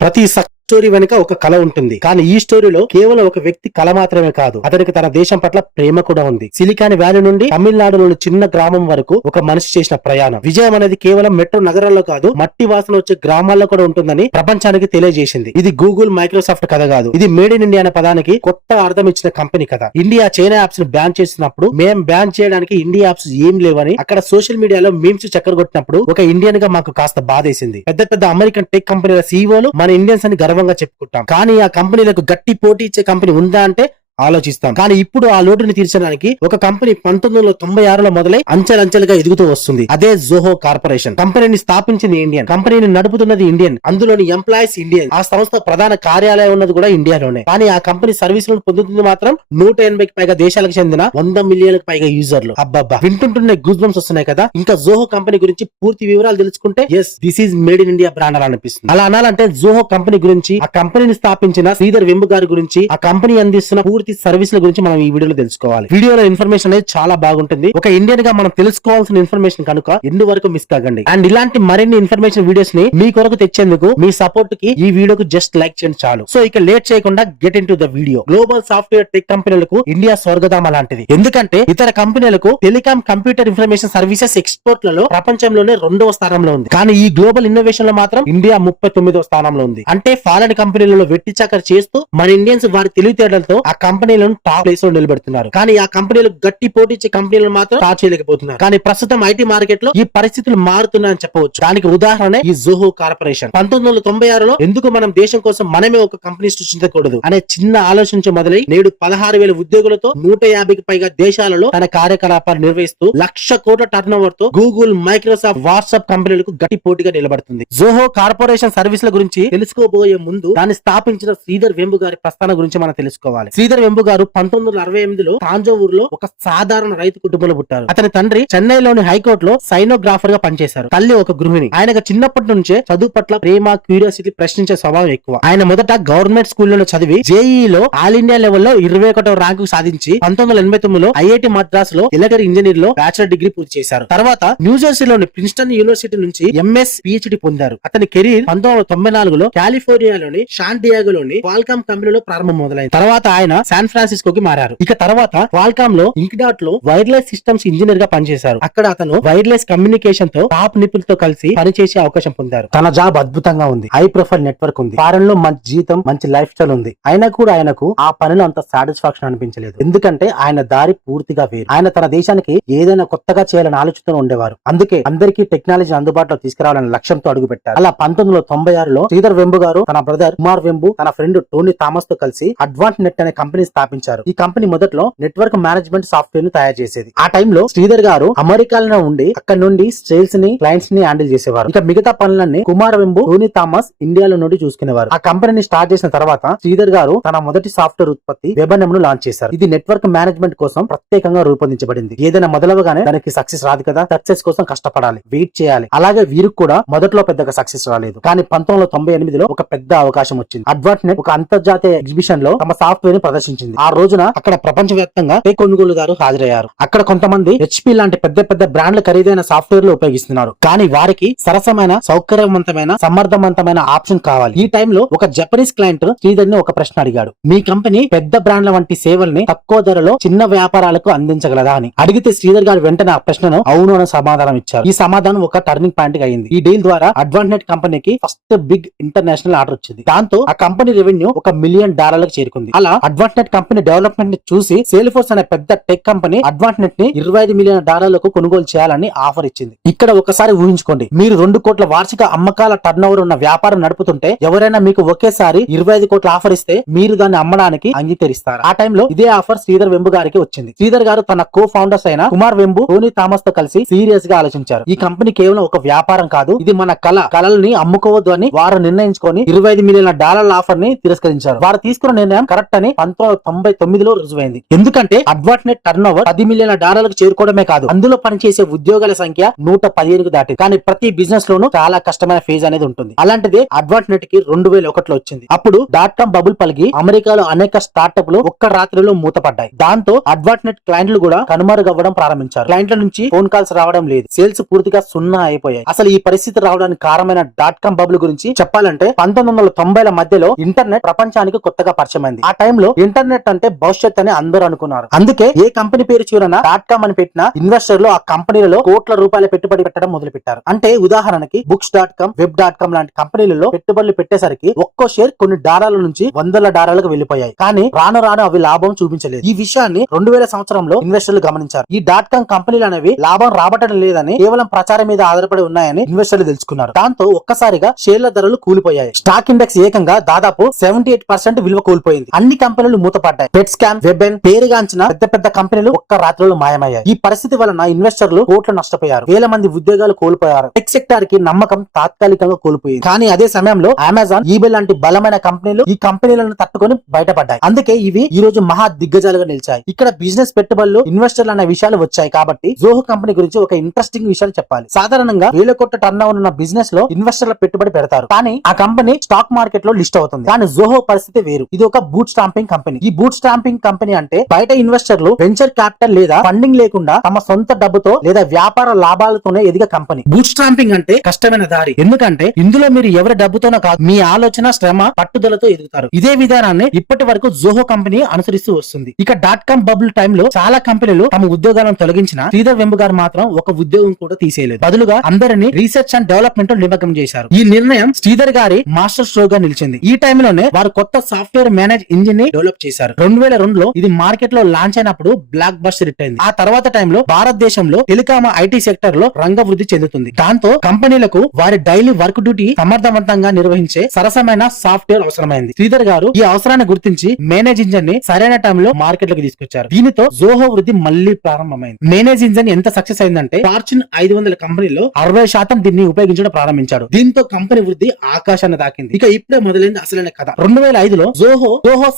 ప్రతి స్టోరీ వెనుక ఒక కళ ఉంటుంది. కానీ ఈ స్టోరీలో కేవలం ఒక వ్యక్తి కళ మాత్రమే కాదు, అతనికి తన దేశం పట్ల ప్రేమ కూడా ఉంది. సిలికాన్ వ్యాలీ నుండి తమిళనాడులోని చిన్న గ్రామం వరకు ఒక మనిషి చేసిన ప్రయాణం. విజయం అనేది కేవలం మెట్రో నగరాల్లో కాదు, మట్టి వాసన వచ్చే గ్రామాల్లో కూడా ఉంటుందని ప్రపంచానికి తెలియజేసింది. ఇది గూగుల్, మైక్రోసాఫ్ట్ కథ కాదు, ఇది మేడ్ ఇన్ ఇండియా అనే పదానికి కొత్త అర్థం ఇచ్చిన కంపెనీ కథ. ఇండియా చైనా యాప్స్ ను బ్యాన్ చేసినప్పుడు మేం బ్యాన్ చేయడానికి ఇండియా యాప్స్ ఏం లేవని అక్కడ సోషల్ మీడియాలో మీమ్స్ చక్కరగొట్టినప్పుడు ఒక ఇండియన్ గా మాకు కాస్త బాధేసింది. పెద్ద పెద్ద అమెరికన్ టెక్ కంపెనీల సీఈఓలు మన ఇండియన్స్ అని గర్వంగా చెప్పుకుంటాం. కానీ ఆ కంపెనీలకు గట్టి పోటీ ఇచ్చే కంపెనీ ఉందా అంటే ఆలోచిస్తాం. కానీ ఇప్పుడు ఆ లోటుని తీర్చడానికి ఒక కంపెనీ 1996లో మొదలై అంచెలంచెలుగా ఎదుగుతూ వస్తుంది. అదే జోహో కార్పొరేషన్. కంపెనీని స్థాపించింది ఇండియన్, కంపెనీని నడుపుతున్నది ఇండియన్, అందులోని ఎంప్లాయీస్ ఇండియన్. ఆ సంస్థ ప్రధాన కార్యాలయం ఉన్నది కూడా ఇండియాలోనే. కానీ ఆ కంపెనీ సర్వీసులను పొందుతుంది మాత్రం 180కి పైగా దేశాలకు చెందిన 100 మిలియన్లకు పైగా యూజర్లు. అబ్బబ్బా, వింటుంటూనే గూస్ బంప్స్ వస్తున్నాయి కదా. ఇంకా జోహో కంపెనీ గురించి పూర్తి వివరాలు తెలుసుకుంటే yes, this is made in India brand అని అనిపిస్తుంది. అలా అనాలంటే జోహో కంపెనీ గురించి, ఆ కంపెనీని స్థాపించిన శ్రీధర్ వెంబు గారి గురించి, ఆ కంపెనీ అందిస్తున్న పూర్తి సర్వీసుల గురించి మనం ఈ వీడియోలో తెలుసుకోవాలి. వీడియోలో ఇన్ఫర్మేషన్ అనేది చాలా బాగుంటుంది. ఒక ఇండియన్ గా మనం తెలుసుకోవాల్సిన ఇన్ఫర్మేషన్ కనుక ఎండు వరకు మిస్ కాకండి. అండ్ ఇలాంటి మరిన్ని ఇన్ఫర్మేషన్ వీడియోస్ ని మీ కొరకు తెచ్చేందుకు మీ సపోర్ట్ కి ఈ వీడియోకు జస్ట్ లైక్ చేయండి చాలు. సో ఇక లేట్ చేయకుండా get in to the video. Global software tech కంపెనీలకు ఇండియా స్వర్గధామ లాంటిది. ఎందుకంటే ఇతర కంపెనీలకు టెలికాం, కంప్యూటర్ ఇన్ఫర్మేషన్ సర్వీసెస్ ఎక్స్పోర్ట్లలో ప్రపంచంలోనే 2వ స్థానంలో ఉంది. కానీ ఈ గ్లోబల్ ఇన్నోవేషన్ లో మాత్రం ఇండియా 39వ స్థానంలో ఉంది. అంటే ఫారెన్ కంపెనీలలో వెట్టి చాకరీ చేస్తూ మన ఇండియన్స్ వారి తెలివితేటలతో ఆ కంపెనీలను టాప్ ప్లేస్ లో నిలబెడుతున్నారు. కానీ ఆ కంపెనీలకు గట్టి పోటీ ఇచ్చే కంపెనీలను మాత్రం టాప్ చేయలేకపోతున్నారు. కానీ ప్రస్తుతం ఐటీ మార్కెట్ లో ఈ పరిస్థితులు మారుతున్నాయని చెప్పవచ్చు. దానికి ఉదాహరణ ఈ జోహో కార్పొరేషన్. 1996లో ఎందుకు మనం దేశం కోసం మనమే ఒక కంపెనీ సృష్టించకూడదు అనే చిన్న ఆలోచించి మొదలై నేడు 16,000 ఉద్యోగులతో 150కి పైగా దేశాలలో తన కార్యకలాపాలు నిర్వహిస్తూ 1,00,000 కోట్ల టర్న్ ఓవర్ తో గూగుల్, మైక్రోసాఫ్ట్, వాట్సాప్ కంపెనీలకు గట్టి పోటీగా నిలబడుతుంది. జోహో కార్పొరేషన్ సర్వీసుల గురించి తెలుసుకోబోయే ముందు దాన్ని స్థాపించిన శ్రీధర్ వెంబు గారి ప్రస్థానం గురించి మనం తెలుసుకోవాలి. శ్రీధర్ వెంబు గారు 1968లో తాంజావూరులో ఒక సాధారణ రైతు కుటుంబంలో పుట్టారు. అతని తండ్రి చెన్నైలోని హైకోర్టులో సైనోగ్రాఫర్ గా పనిచేశారు. తల్లి ఒక గృహిణి. ఆయనకు చిన్నప్పటి నుంచే చదువు పట్ల ప్రేమ, క్యూరియాసిటీ, ప్రశ్నించే స్వభావం ఎక్కువ. ఆయన మొదట గవర్నమెంట్ స్కూల్లో చదివి జేఈలో ఆల్ ఇండియా లెవెల్లో 21వ ర్యాంకు సాధించి 1989లో ఐఐటి మద్రాస్ లో ఎలక్ట్రికల్ ఇంజనీర్ లో బ్యాచిలర్ డిగ్రీ పూర్తి చేశారు. తర్వాత న్యూజెర్సీలోని ప్రిన్స్టన్ యూనివర్సిటీ నుంచి ఎంఎస్ పిహెచ్డి పొందారు. అతని కెరీర్ 1994లో కాలిఫోర్నియాలోని శాన్ డియాగోలోని క్వాల్కామ్ కంపెనీలో ప్రారంభం మొదలైంది. తర్వాత ఆయన శాన్ ఫ్రాన్సిస్కోకి మారారు. ఇక తర్వాత క్వాల్కామ్ లో ఇంక్డాట్ లో వైర్లెస్ సిస్టమ్స్ ఇంజనీర్ గా పనిచేశారు. అక్కడ అతను వైర్లెస్ కమ్యూనికేషన్ తో టాప్ నిపుణులతో కలిసి పనిచేసే అవకాశం పొందారు. తన జాబ్ అద్భుతంగా ఉంది. హై ప్రొఫైల్ నెట్వర్క్ ఉంది. ఫారెన్ లో మంచి జీతం, మంచి లైఫ్ స్టైల్ ఉంది. అయినా కూడా ఆయనకు ఆ పనిలో అంత సాటిస్ఫాక్షన్ అనిపించలేదు. ఎందుకంటే ఆయన దారి పూర్తిగా వేరు. ఆయన తన దేశానికి ఏదైనా కొత్తగా చేయాలని ఆలోచనతో ఉండేవారు. అందుకే అందరికీ టెక్నాలజీ అందుబాటులో తీసుకురావాలనే లక్ష్యంతో అడుగు పెట్టారు. అలా 1996లో శ్రీధర్ వెంబు గారు తన బ్రదర్ కుమార్ వెంబు, తన ఫ్రెండ్ టోనీ థామస్ తో కలిసి అడ్వాన్స్ నెట్ అనే కంపెనీ స్థాపించారు. ఈ కంపెనీ మొదట్లో నెట్వర్క్ మేనేజ్మెంట్ సాఫ్ట్వేర్ ను తయారు చేసేది. ఆ టైంలో శ్రీధర్ గారు అమెరికాలో ఉండి అక్కడ నుండి సేల్స్ ని, క్లయింట్స్ ని హ్యాండిల్ చేసేవారు. ఇక మిగతా పనులన్నీ కుమార్ వెంబు, టోనీ థామస్ ఇండియాలో నుండి చూసుకునేవారు. ఆ కంపెనీని స్టార్ట్ చేసిన తర్వాత శ్రీధర్ గారు తన మొదటి సాఫ్ట్వేర్ ఉత్పత్తి వెబనెమ్ ను లాంచ్ చేశారు. ఇది నెట్వర్క్ మేనేజ్మెంట్ కోసం ప్రత్యేకంగా రూపొందించబడింది. ఏదైనా మొదలవగానే దానికి సక్సెస్ రాదు కదా, సక్సెస్ కోసం కష్టపడాలి, వెయిట్ చేయాలి. అలాగే వీరికి కూడా మొదట్లో పెద్దగా సక్సెస్ రాలేదు. కానీ 1998లో ఒక పెద్ద అవకాశం వచ్చింది. అడ్వాన్స్ నెట్ ఒక అంతర్జాతీయ ఎగ్జిబిషన్ లో తమ సాఫ్ట్వేర్ ని ప్రదర్శించింది. ఆ రోజున అక్కడ ప్రపంచవ్యాప్తంగా టెక్ కొనుగోలుదారు హాజరయ్యారు. అక్కడ కొంతమంది హెచ్పి లాంటి పెద్ద పెద్ద బ్రాండ్ల ఖరీదైన సాఫ్ట్వేర్లు ఉపయోగిస్తున్నారు. కానీ వారికి సరసమైన, సౌకర్యవంతమైన, సమర్థవంతమైన ఆప్షన్ కావాలి. ఈ టైంలో ఒక జపనీస్ క్లయింట్ శ్రీధర్ ని ఒక ప్రశ్న అడిగాడు. మీ కంపెనీ పెద్ద బ్రాండ్ల వంటి సేవల్ని తక్కువ ధరలో చిన్న వ్యాపారాలకు అందించగలదా అని అడిగితే శ్రీధర్ గారు వెంటనే ఆ ప్రశ్నను అవును అనే సమాధానం ఇచ్చారు. ఈ సమాధానం ఒక టర్నింగ్ పాయింట్ అయింది. ఈ డీల్ ద్వారా అడ్వాన్స్ నెట్ కంపెనీకి ఫస్ట్ బిగ్ ఇంటర్నేషనల్ ఆర్డర్ వచ్చింది. దాంతో ఆ కంపెనీ రెవెన్యూ $1 మిలియన్ చేరుకుంది. అలా అడ్వాన్స్ నెట్ కంపెనీ డెవలప్మెంట్ ని చూసి సేల్ ఫోర్స్ అనే పెద్ద టెక్ కంపెనీ అడ్వాన్స్ నెట్ ని $25 మిలియన్ కొనుగోలు చేయాలని ఆఫర్ ఇచ్చింది. ఇక్కడ ఒకసారి ఊహించుకోండి, మీరు 2 కోట్ల వార్షిక అమ్మకాల టర్న్ ఓవర్ ఉన్న వ్యాపారం నడుపుతుంటే ఎవరైనా మీకు ఒకేసారి 25 కోట్ల ఆఫర్ ఇస్తే మీరు దాన్ని అమ్మడానికి అంగీకరిస్తారు. ఆ టైంలో ఇదే ఆఫర్ శ్రీధర్ వెంబు గారికి వచ్చింది. శ్రీధర్ గారు తన కో ఫౌండర్స్ అయిన కుమార్ వెంబు, టోనీ థామస్ తో కలిసి సీరియస్ గా ఆలోచించారు. ఈ కంపెనీ కేవలం ఒక వ్యాపారం కాదు, ఇది మన కళల్ని అమ్ముకోవద్దు అని వారు నిర్ణయించుకొని $25 మిలియన్ ఆఫర్ ని తిరస్కరించారు. వారు తీసుకున్న నిర్ణయం కరెక్ట్ అని 1999లో రుజువైంది. ఎందుకంటే అడ్వాట్నెట్ టర్న్ ఓవర్ $10 మిలియన్ల చేరుకోవడమే కాదు, అందులో పనిచేసే ఉద్యోగాల సంఖ్య 115కు దాటింది. కానీ ప్రతి బిజినెస్ లోనూ చాలా కష్టమైన ఫేజ్ అనేది ఉంటుంది. అలాంటిదే అడ్వాట్నెట్ కి 2001లో వచ్చింది. అప్పుడు .com బబుల్ పలిగి అమెరికాలో అనేక స్టార్టప్లు ఒక్క రాత్రిలో మూతపడ్డాయి. దాంతో అడ్వాట్నెట్ క్లయింట్లు కూడా కనుమరుగవ్వడం ప్రారంభించారు. క్లయింట్ల నుంచి ఫోన్ కాల్స్ రావడం లేదు, సేల్స్ పూర్తిగా సున్నా అయిపోయాయి. అసలు ఈ పరిస్థితి రావడానికి కారణమైన .com బబుల్ గురించి చెప్పాలంటే 1990ల మధ్యలో ఇంటర్నెట్ ప్రపంచానికి కొత్తగా పరిచయమైంది. ఆ టైంలో ఇంటర్నెట్ అంటే భవిష్యత్ అని అందరూ అనుకున్నారు. అందుకే ఏ కంపెనీ పేరు చివరన .com అని పెట్టిన ఇన్వెస్టర్లు ఆ కంపెనీలలో కోట్ల రూపాయల పెట్టుబడి పెట్టడం మొదలు పెట్టారు. అంటే ఉదాహరణకి books.com, web.com లాంటి కంపెనీలలో పెట్టుబడులు పెట్టేసరికి ఒక్కో షేర్ కొన్ని డాలర్ల నుంచి $100లకు వెళ్లిపోయాయి. కానీ రాను రాను అవి లాభం చూపించలేదు. ఈ విషయాన్ని 2000 సంవత్సరంలో ఇన్వెస్టర్లు గమనించారు. ఈ .com కంపెనీలు అనేవి లాభం రాబట్టడం లేదని, కేవలం ప్రచారం మీద ఆధారపడి ఉన్నాయని ఇన్వెస్టర్లు తెలుసుకున్నారు. దాంతో ఒక్కసారిగా షేర్ల ధరలు కూలిపోయాయి. స్టాక్ ఇండెక్స్ ఏకంగా దాదాపు 78% విలువ కోల్పోయింది. అన్ని కంపెనీలు మూతపడ్డాయి. పెట్ స్కామ్, వెబెన్ పేరుగాంచిన పెద్ద పెద్ద కంపెనీలు ఒక్క రాత్రిలో మాయమయ్యాయి. ఈ పరిస్థితి వలన ఇన్వెస్టర్లు కోట్లు నష్టపోయారు. వేల మంది ఉద్యోగాలు కోల్పోయారు. టెక్ సెక్టార్ కి నమ్మకం తాత్కాలికంగా కోల్పోయింది. కానీ అదే సమయంలో అమెజాన్, ఈబే లాంటి బలమైన కంపెనీలు ఈ కంపెనీలను తట్టుకొని బయటపడ్డాయి. అందుకే ఇవి ఈ రోజు మహా దిగ్గజాలుగా నిలిచాయి. ఇక్కడ బిజినెస్ పెట్టుబడులు, ఇన్వెస్టర్లు అనే విషయాలు వచ్చాయి. కాబట్టి జోహో కంపెనీ గురించి ఒక ఇంట్రెస్టింగ్ విషయాలు చెప్పాలి. సాధారణంగా వేల కోట్ల టర్న్ ఓవర్ ఉన్న బిజినెస్ లో ఇన్వెస్టర్ల పెట్టుబడి పెడతారు. కానీ ఆ కంపెనీ స్టాక్ మార్కెట్ లో లిస్ట్ అవుతుంది. కానీ జోహో పరిస్థితి వేరు. ఇది ఒక బూట్ స్టాంపింగ్ కంపెనీ. ఈ బూట్ స్టాంపింగ్ కంపెనీ అంటే బయట ఇన్వెస్టర్లు వెంచర్ క్యాపిటల్ లేదా ఫండింగ్ లేకుండా తమ సొంత డబ్బుతో లేదా వ్యాపార లాభాలతోనే ఎదిగే కంపెనీ. బూట్ స్టాంపింగ్ అంటే కష్టమైన దారి. ఎందుకంటే ఇందులో మీరు ఎవరి డబ్బుతోనో కాదు, మీ ఆలోచన, శ్రమ, పట్టుదలతో ఎదుగుతారు. ఇదే విధానాన్ని ఇప్పటి వరకు జోహో కంపెనీ అనుసరిస్తూ వస్తుంది. ఇక .com బబుల్ టైంలో చాలా కంపెనీలు తమ ఉద్యోగాలను తొలగించిన శ్రీధర్ వెంబు గారు మాత్రం ఒక ఉద్యోగం కూడా తీసేయలేదు. బదులుగా అందరినీ రీసెర్చ్ అండ్ డెవలప్మెంట్ లో నిమగ్నం చేశారు. ఈ నిర్ణయం శ్రీధర్ గారి మాస్టర్ స్ట్రోక్ గా నిలిచింది. ఈ టైంలోనే వారు కొత్త సాఫ్ట్వేర్ మేనేజ్ ఇంజిన్ ని డెవలప్ చేశారు. 2002లో ఇది మార్కెట్ లో లాంచ్ అయినప్పుడు బ్లాక్ బస్టర్ హిట్ అయింది. ఆ తర్వాత టైంలో భారతదేశంలో టెలికాం ఐటీ సెక్టర్ లో రంగ వృద్ధి చెందుతుంది. దాంతో కంపెనీలకు వారి డైలీ వర్క్ డ్యూటీ సమర్థవంతంగా నిర్వహించే సరసమైన సాఫ్ట్వేర్ అవసరమైంది. శ్రీధర్ గారు ఈ అవసరాన్ని గుర్తించి మేనేజ్ ఇంజన్ ని సరైన టైంలో మార్కెట్ లోకి తీసుకొచ్చారు. దీనితో జోహో వృద్ధి మళ్లీ ప్రారంభమైంది. మేనేజ్ ఇంజన్ ఎంత సక్సెస్ అయిందంటే ఫార్చ్యూన్ 500 కంపెనీలో 60% దీన్ని ఉపయోగించడం ప్రారంభించారు. దీంతో కంపెనీ వృద్ధి ఆకాశాన్ని దాకింది. ఇక ఇప్పుడే మొదలైంది అసలైన కథ. 2005లో జోహో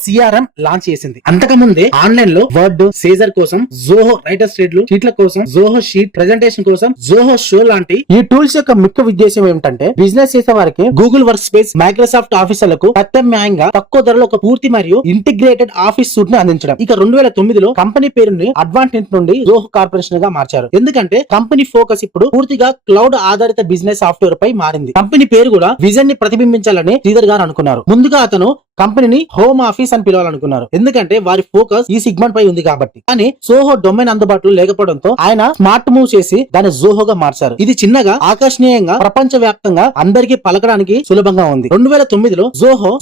CRM లాంచ్ చేసింది. అంతకుముందే ఆన్లైన్ లో వర్డ్, సేజర్ కోసం జోహో రైటర్ స్టేట్లు, షీట్ల కోసం జోహో షీట్, ప్రెజెంటేషన్ కోసం జోహో షో లాంటి ఈ టూల్స్ యొక్క ముఖ్య ఉద్దేశం ఏమిటంటే బిజినెస్ చేసే వారికి గూగుల్ వర్క్ స్పేస్, మైక్రోసాఫ్ట్ ఆఫీసులకు ప్రత్యామ్నాయంగా తక్కువ ధరలో ఒక పూర్తి మరియు ఇంటిగ్రేటెడ్ ఆఫీస్ సూట్ ని అందించడం. ఇక 2009లో కంపెనీ పేరుని అడ్వాంటెంట్ నుండి జోహో కార్పొరేషన్ గా మార్చారు. ఎందుకంటే కంపెనీ ఫోకస్ ఇప్పుడు పూర్తిగా క్లౌడ్ ఆధారిత బిజినెస్ సాఫ్ట్వేర్ పై మారింది. కంపెనీ పేరు కూడా విజన్ ని ప్రతిబింబించాలని శ్రీధర్ గారు అనుకున్నారు. ముందుగా అతను కంపెనీని హోమ్ ఆఫీస్ అని పిలవాలనుకున్నారు. ఎందుకంటే వారి ఫోకస్ ఈ సిగ్మెంట్ పై ఉంది కాబట్టి. కానీ సోహో డొమైన్ అందుబాటులో లేకపోవడంతో ఆయన స్మార్ట్ మూవ్ చేసి దాన్ని జోహోగా మార్చారు. ఇది చిన్నగా, ఆకర్షణీయంగా, ప్రపంచ వ్యాప్తంగా అందరికీ పలకడానికి సులభంగా ఉంది. 2009లో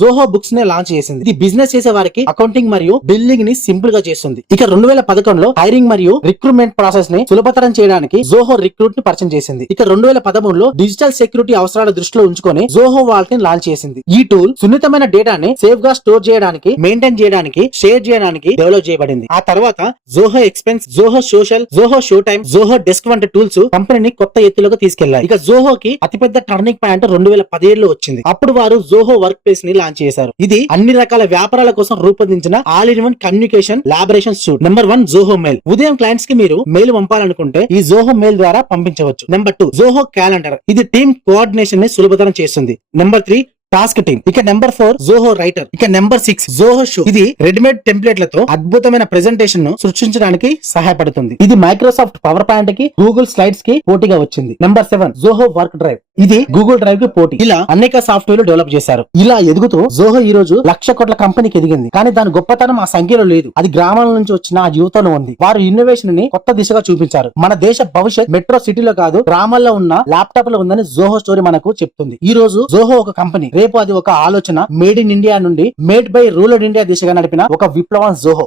జోహో బుక్స్ ని లాంచ్ చేసింది. ఇది బిజినెస్ చేసే వారికి అకౌంటింగ్ మరియు బిల్లింగ్ ని సింపుల్ గా చేస్తుంది. ఇక 2011లో హైరింగ్ మరియు రిక్రూట్మెంట్ ప్రాసెస్ ని సులభతరం చేయడానికి జోహో రిక్రూట్ ని పరిచయం చేసింది. ఇక 2013లో డిజిటల్ సెక్యూరిటీ అవసరాల దృష్టిలో ఉంచుకొని జోహో వాల్ట్ ని లాంచ్ చేసింది. ఈ టూల్ సున్నితమైన డేటాని సేఫ్ గా స్టోర్ చేయడానికి, మెయింటైన్ చేయడానికి, షేర్ చేయడానికి డెవలప్ చేయబడింది. ఆ తర్వాత Zoho expense, Zoho social, Zoho show time, Zoho desk వంటి టూల్స్ కంపెనీని కొత్త ఎత్తులోకి తీసుకెళ్లాయి. ఇక జోహోకి అతిపెద్ద టర్నింగ్ పాయింట్ 2017లో వచ్చింది. అప్పుడు వారు జోహో వర్క్ ప్లేస్ ని లాంచ్ చేశారు. ఇది అన్ని రకాల వ్యాపారాల కోసం రూపొందించిన all in one communication collaboration suite. Number 1 Zoho mail. ఉదయం క్లయింట్స్ కి మీరు మెయిల్ పంపాలనుకుంటే ఈ జోహో మెయిల్ ద్వారా పంపించవచ్చు. Number 2 Zoho calendar. ఇది టీమ్ కోఆర్డినేషన్ ని సులభతరం చేస్తుంది. Number 3 task team. ఇక నెంబర్ 4 జోహో రైటర్. ఇక నెంబర్ 6 జోహో షో. ఇది రెడీమేడ్ టెంప్లెట్లతో అద్భుతమైన ప్రెజెంటేషన్ ను సృష్టించడానికి సహాయపడుతుంది. ఇది మైక్రోసాఫ్ట్ పవర్ పాయింట్ కి, గూగుల్ స్లైడ్స్ కి పోటీగా వచ్చింది. Number 7 Zoho work drive. ఇది గూగుల్ డ్రైవ్ కి పోటీ. ఇలా అనేక సాఫ్ట్వేర్లు డెవలప్ చేశారు. ఇలా ఎదుగుతూ జోహో ఈ రోజు 1,00,000 కోట్ల కంపెనీకి ఎదిగింది. కానీ దాని గొప్పతనం ఆ సంఖ్యలో లేదు. అది గ్రామాల నుంచి వచ్చిన ఆ యువతలో ఉంది. వారు ఇన్నోవేషన్ ని కొత్త దిశగా చూపించారు. మన దేశ భవిష్యత్ మెట్రో సిటీలో కాదు, గ్రామాల్లో ఉన్న ల్యాప్టాప్ లో ఉందని జోహో స్టోరీ మనకు చెప్తుంది. ఈ రోజు జోహో ఒక కంపెనీ, రేపు అది ఒక ఆలోచన. మేడ్ ఇన్ ఇండియా నుండి మేడ్ బై రూరల్ ఇండియా దిశగా నడిపిన ఒక విప్లవం జోహో.